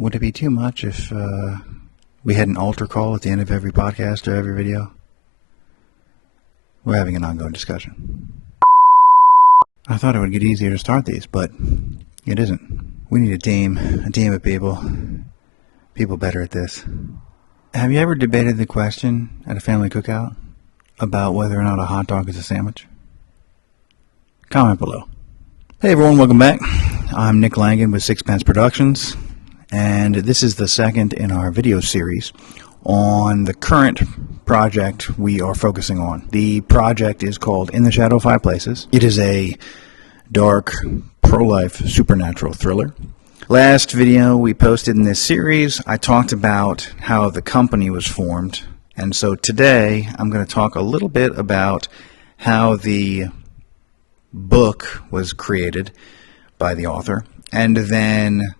Would it be too much if we had an altar call at the end of every podcast or every video? We're having an ongoing discussion. I thought it would get easier to start these, but it isn't. We need a team of people better at this. Have you ever debated the question at a family cookout about whether or not a hot dog is a sandwich? Comment below. Hey everyone, welcome back. I'm Nick Langan with Sixpence Productions, and this is the second in our video series on the current project we are focusing on. The project is called In the Shadow of Five Places. It is a dark, pro-life, supernatural thriller. Last video we posted in this series, I talked about how the company was formed, and so today I'm going to talk a little bit about how the book was created by the author, and then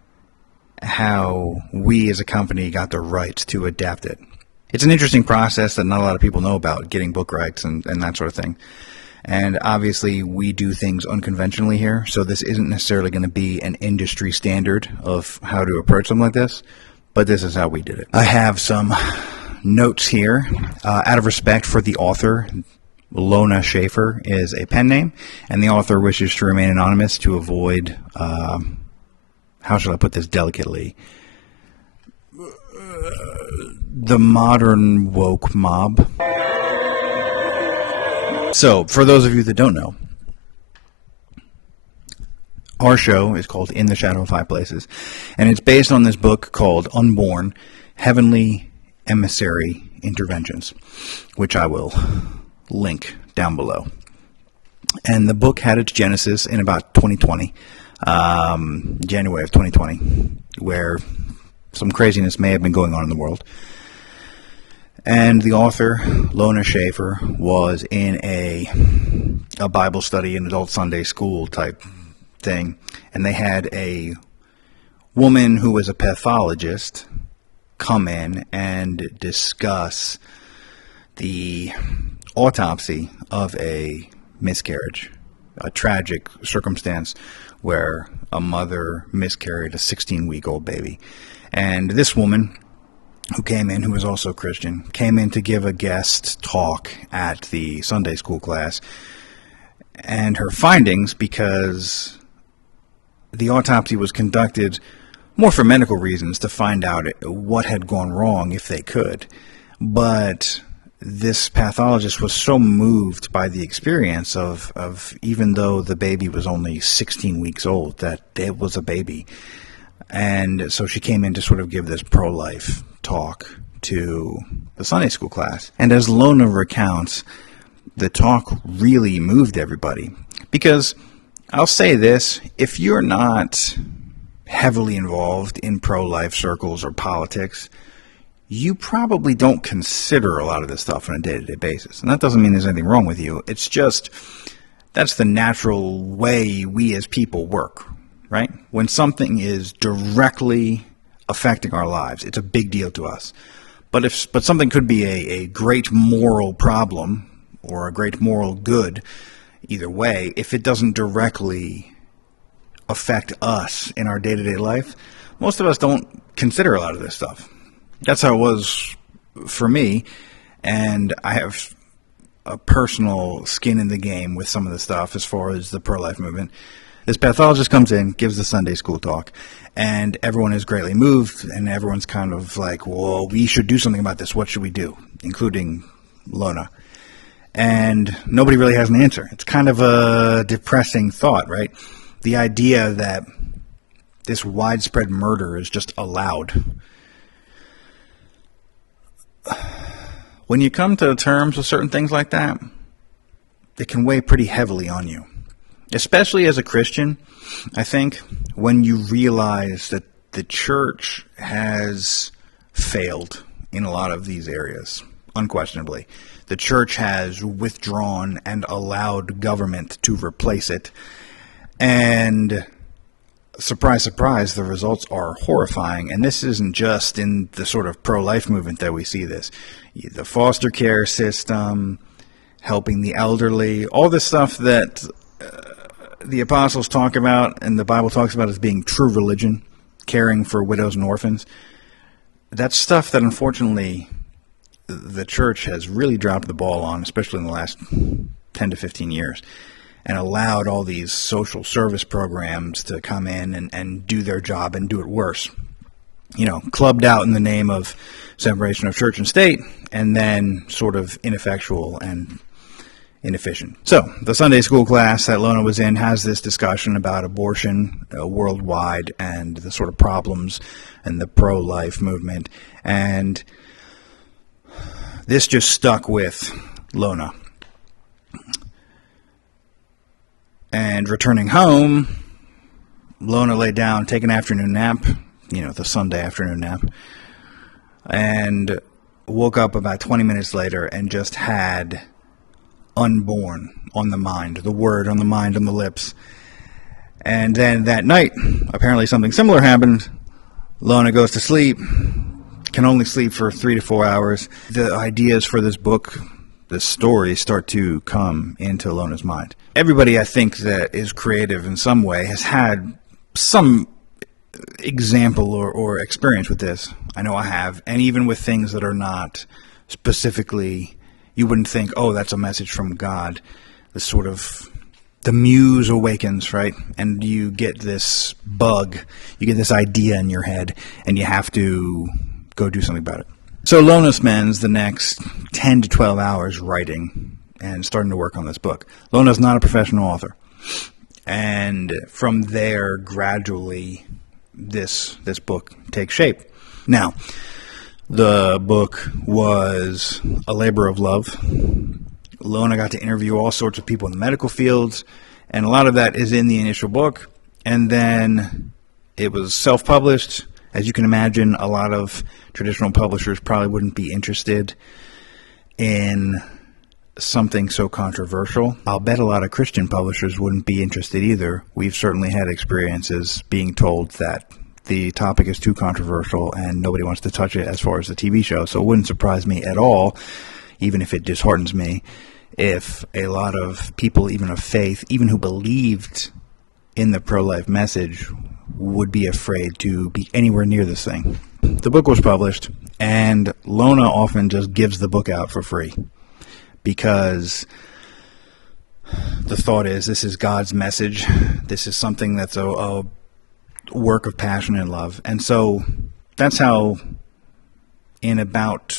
how we as a company got the rights to adapt it. It's an interesting process that not a lot of people know about, getting book rights and that sort of thing. And obviously we do things unconventionally here, so this isn't necessarily going to be an industry standard of how to approach something like this, but this is how we did it. I have some notes here. Out of respect for the author, Lona Schaefer is a pen name, and the author wishes to remain anonymous to avoid, how shall I put this delicately, the modern woke mob. So, for those of you that don't know, our show is called In the Shadow of Five Places, and it's based on this book called Unborn, Heavenly Emissary Interventions, which I will link down below. And the book had its genesis in about 2020, January of 2020, where some craziness may have been going on in the world. And the author, Lona Schaefer, was in a Bible study, an adult Sunday school type thing, and they had a woman who was a pathologist come in and discuss the autopsy of a miscarriage, a tragic circumstance where a mother miscarried a 16-week-old baby. And this woman who came in, who was also Christian, came in to give a guest talk at the Sunday school class. And her findings, because the autopsy was conducted more for medical reasons to find out what had gone wrong if they could, but this pathologist was so moved by the experience of even though the baby was only 16 weeks old, that it was a baby. And so she came in to sort of give this pro-life talk to the Sunday school class. And as Lona recounts, the talk really moved everybody. Because I'll say this, if you're not heavily involved in pro-life circles or politics, you probably don't consider a lot of this stuff on a day-to-day basis. And that doesn't mean there's anything wrong with you. It's just, that's the natural way we as people work, right? When something is directly affecting our lives, it's a big deal to us. But something could be a great moral problem or a great moral good, either way, if it doesn't directly affect us in our day-to-day life, most of us don't consider a lot of this stuff. That's how it was for me, and I have a personal skin in the game with some of the stuff as far as the pro-life movement. This pathologist comes in, gives the Sunday school talk, and everyone is greatly moved, and everyone's kind of like, well, we should do something about this. What should we do? Including Lona. And nobody really has an answer. It's kind of a depressing thought, right? The idea that this widespread murder is just allowed. When you come to terms with certain things like that, it can weigh pretty heavily on you. Especially as a Christian, I think, when you realize that the church has failed in a lot of these areas, unquestionably. The church has withdrawn and allowed government to replace it. And surprise, surprise, the results are horrifying. And this isn't just in the sort of pro-life movement that we see this. The foster care system, helping the elderly, all this stuff that the apostles talk about and the Bible talks about as being true religion, caring for widows and orphans. That's stuff that unfortunately the church has really dropped the ball on, especially in the last 10 to 15 years, and allowed all these social service programs to come in and do their job and do it worse. You know, clubbed out in the name of separation of church and state, and then sort of ineffectual and inefficient. So, the Sunday school class that Lona was in has this discussion about abortion worldwide and the sort of problems and the pro-life movement, and this just stuck with Lona. And returning home, Lona lay down, take an afternoon nap, the Sunday afternoon nap, and woke up about 20 minutes later and just had Unborn on the mind, the word on the mind, on the lips. And then that night, apparently something similar happened. Lona goes to sleep, can only sleep for 3 to 4 hours. The ideas for this book, this story, start to come into Lona's mind. Everybody, I think, that is creative in some way has had some example or experience with this. I know I have. And even with things that are not specifically, you wouldn't think, oh, that's a message from God. This sort of, the muse awakens, right? And you get this bug, you get this idea in your head, and you have to go do something about it. So Lona spends the next 10 to 12 hours writing and starting to work on this book. Lona's not a professional author. And from there, gradually, this book takes shape. Now, the book was a labor of love. Lona got to interview all sorts of people in the medical fields, and a lot of that is in the initial book. And then it was self-published. As you can imagine, a lot of traditional publishers probably wouldn't be interested in something so controversial. I'll bet a lot of Christian publishers wouldn't be interested either. We've certainly had experiences being told that the topic is too controversial and nobody wants to touch it as far as the TV show. So it wouldn't surprise me at all, even if it disheartens me, if a lot of people, even of faith, even who believed in the pro-life message, would be afraid to be anywhere near this thing. The book was published, and Lona often just gives the book out for free because the thought is, this is God's message. This is something that's a work of passion and love. And so that's how in about,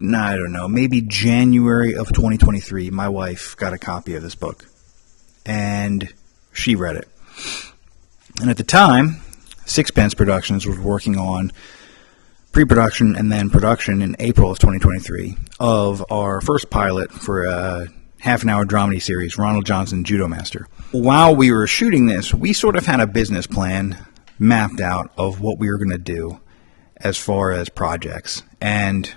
I don't know, maybe January of 2023, my wife got a copy of this book, and she read it. And at the time, Sixpence Productions was working on pre-production and then production in April of 2023 of our first pilot for a half-an-hour dramedy series, Ronald Johnson, Judo Master. While we were shooting this, we sort of had a business plan mapped out of what we were going to do as far as projects. And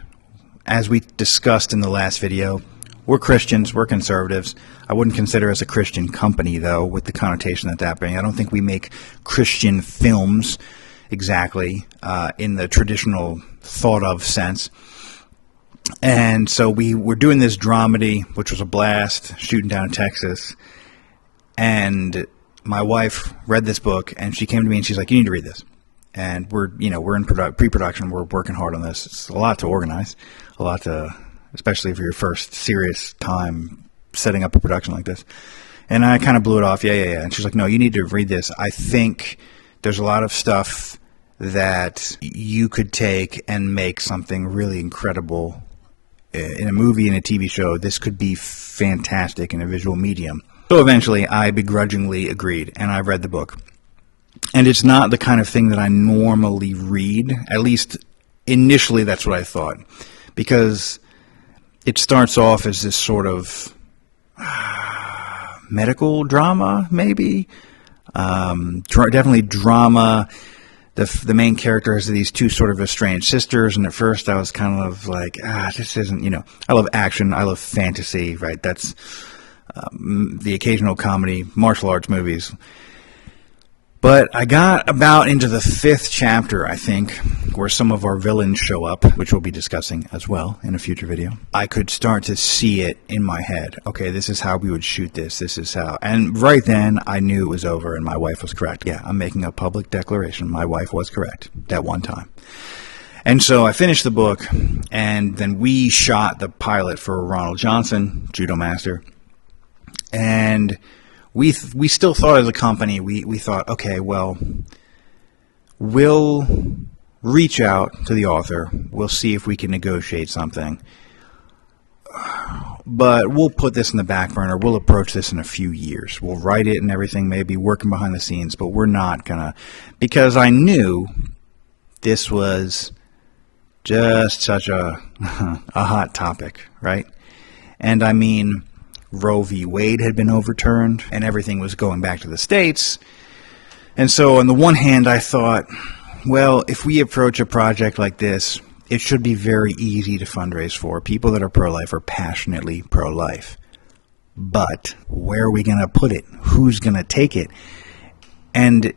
as we discussed in the last video, we're Christians, we're conservatives. I wouldn't consider us a Christian company, though, with the connotation that brings. I don't think we make Christian films exactly in the traditional thought-of sense. And so we were doing this dramedy, which was a blast, shooting down in Texas. And my wife read this book, and she came to me and she's like, "You need to read this." And we're in pre-production. We're working hard on this. It's a lot to organize, a lot to, especially for your first serious time setting up a production like this. And I kind of blew it off. Yeah. And she's like, "No, you need to read this. I think there's a lot of stuff that you could take and make something really incredible in a movie, in a TV show. This could be fantastic in a visual medium." So eventually I begrudgingly agreed, and I read the book. And it's not the kind of thing that I normally read. At least initially that's what I thought. Because it starts off as this sort of medical drama, maybe. Definitely drama. The main character has these two sort of estranged sisters, and at first I was kind of like, this isn't, I love action, I love fantasy, right? That's the occasional comedy, martial arts movies. But I got about into the 5th chapter, I think, where some of our villains show up, which we'll be discussing as well in a future video. I could start to see it in my head. Okay, this is how we would shoot this. This is how. And right then, I knew it was over and my wife was correct. Yeah, I'm making a public declaration. My wife was correct that one time. And so I finished the book, and then we shot the pilot for Ronald Johnson, Judo Master. And we still thought as a company, we thought, okay, well, we'll reach out to the author. We'll see if we can negotiate something. But we'll put this in the back burner. We'll approach this in a few years. We'll write it and everything, maybe working behind the scenes, but we're not going to, because I knew this was just such a hot topic, right? And I mean, Roe v. Wade had been overturned and everything was going back to the States. And so on the one hand, I thought, well, if we approach a project like this, it should be very easy to fundraise for. People that are pro-life are passionately pro-life. But where are we going to put it? Who's going to take it? And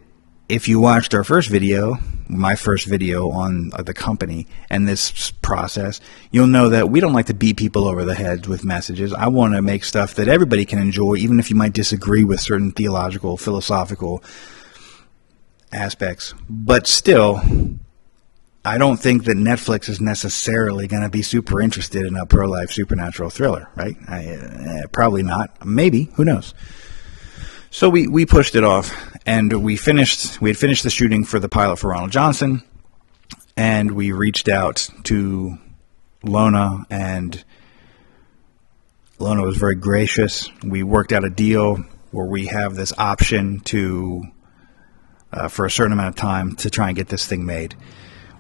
if you watched our first video, my first video on the company and this process, you'll know that we don't like to beat people over the head with messages. I want to make stuff that everybody can enjoy, even if you might disagree with certain theological, philosophical aspects. But still, I don't think that Netflix is necessarily going to be super interested in a pro-life supernatural thriller, right? Probably not. Maybe. Who knows? So we pushed it off, and we had finished the shooting for the pilot for Ronald Johnson, and we reached out to Lona, and Lona was very gracious. We worked out a deal where we have this option to, for a certain amount of time, to try and get this thing made,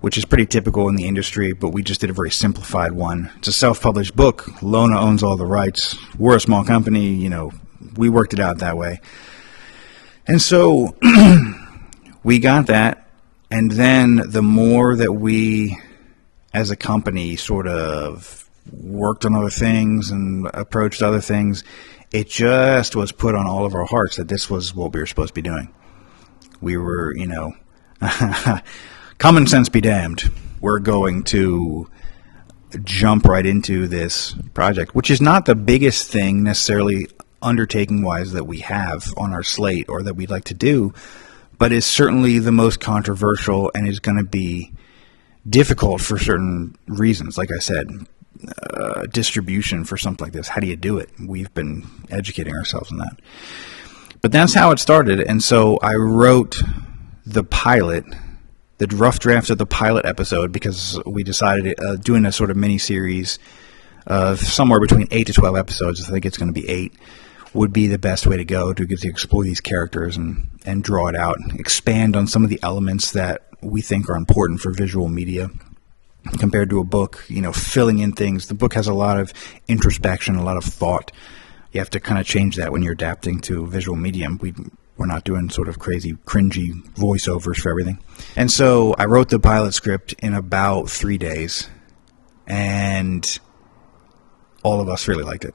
which is pretty typical in the industry, but we just did a very simplified one. It's a self-published book. Lona owns all the rights. We're a small company, you know. We worked it out that way. And so we got that, and then the more that we as a company sort of worked on other things and approached other things, it just was put on all of our hearts that this was what we were supposed to be doing. We were, you know, common sense be damned. We're going to jump right into this project, which is not the biggest thing necessarily undertaking wise that we have on our slate or that we'd like to do, but is certainly the most controversial and is going to be difficult for certain reasons. Like I said, distribution for something like this. How do you do it? We've been educating ourselves on that. But that's how it started. And so I wrote the pilot, the rough draft of the pilot episode, because we decided doing a sort of mini series of somewhere between 8 to 12 episodes. I think it's going to be 8. Would be the best way to go to get to explore these characters and draw it out, expand on some of the elements that we think are important for visual media compared to a book, you know, filling in things. The book has a lot of introspection, a lot of thought. You have to kind of change that when you're adapting to a visual medium. We're not doing sort of crazy, cringy voiceovers for everything. And so I wrote the pilot script in about 3 days, and all of us really liked it.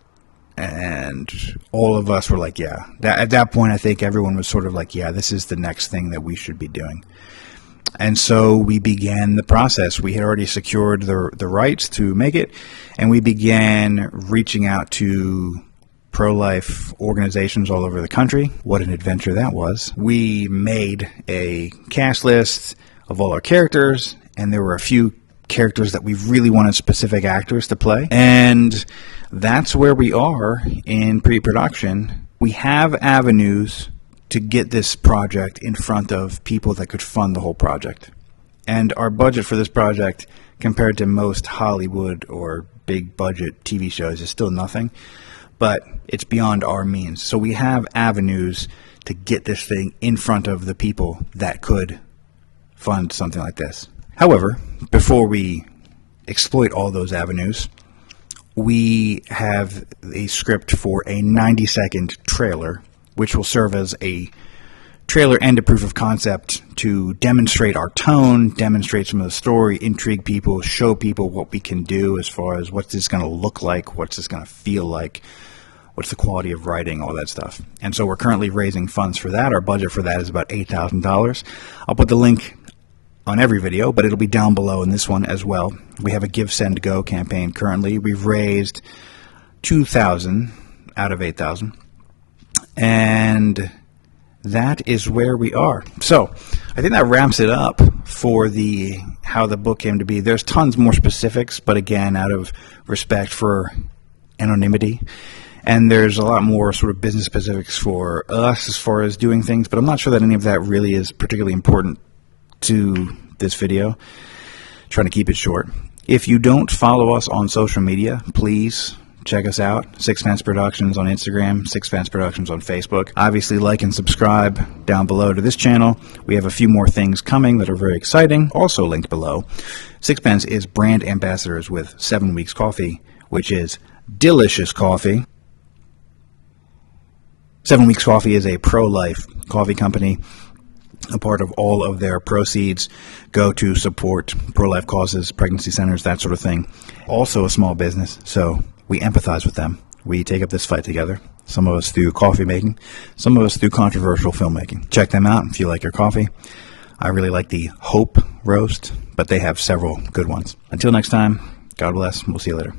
And all of us were like, yeah. At that point, I think everyone was sort of like, yeah, this is the next thing that we should be doing. And so we began the process. We had already secured the rights to make it, and we began reaching out to pro-life organizations all over the country. What an adventure that was. We made a cast list of all our characters, and there were a few characters that we really wanted specific actors to play. And that's where we are in pre-production. We have avenues to get this project in front of people that could fund the whole project. And our budget for this project, compared to most Hollywood or big budget TV shows, is still nothing. But it's beyond our means. So we have avenues to get this thing in front of the people that could fund something like this. However, before we exploit all those avenues, we have a script for a 90-second trailer, which will serve as a trailer and a proof of concept to demonstrate our tone, demonstrate some of the story, intrigue people, show people what we can do as far as what's this going to look like, what's this going to feel like, what's the quality of writing, all that stuff. And so we're currently raising funds for that. Our budget for that is about $8,000. I'll put the link on every video, but it'll be down below in this one as well. We have a Give, Send, Go campaign currently. We've raised $2,000 out of $8,000. And that is where we are. So I think that wraps it up for how the book came to be. There's tons more specifics, but again, out of respect for anonymity. And there's a lot more sort of business specifics for us as far as doing things, but I'm not sure that any of that really is particularly important to this video. Trying to keep it short. If you don't follow us on social media, please check us out. Sixpence Productions on Instagram, Sixpence Productions on Facebook. Obviously, like and subscribe down below to this channel. We have a few more things coming that are very exciting, also linked below. Sixpence is brand ambassadors with 7 Weeks Coffee, which is delicious coffee. 7 Weeks Coffee is a pro-life coffee company. A part of all of their proceeds go to support pro-life causes, pregnancy centers, that sort of thing. Also a small business, so we empathize with them. We take up this fight together. Some of us through coffee making, some of us through controversial filmmaking. Check them out if you like your coffee. I really like the Hope roast, but they have several good ones. Until next time, God bless. We'll see you later.